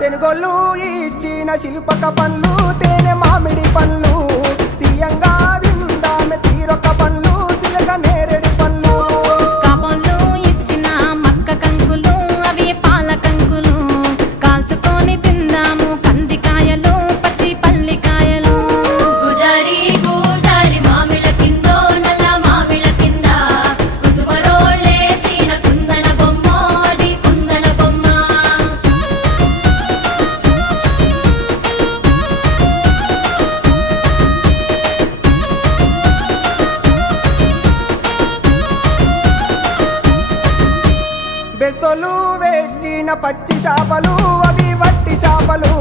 తెనుగోళ్ళు ఇచ్చిన శిల్పక పండ్లు తేనె మామిడి పండ్లు తీయంగా తిందామె తీరొక్క పండ్లు చిలక నేరేడి పండ్లు కాబోళ్ళు ఇచ్చిన మక్క కంకులు అవి పాల కంకులు కాల్చుకొని తిందాము కందికాయలు పచ్చి పల్లికాయలు గుజారి గుజారి మామిళ్ళ కిందో నల్ల మామిళ్ళ కింద కుసుమరోళ్ళేసిన కుందన బొమ్మ అది కుందన బొమ్మ బెస్తోలు పెట్టిన పచ్చి చేపలు అవి వట్టి చేపలు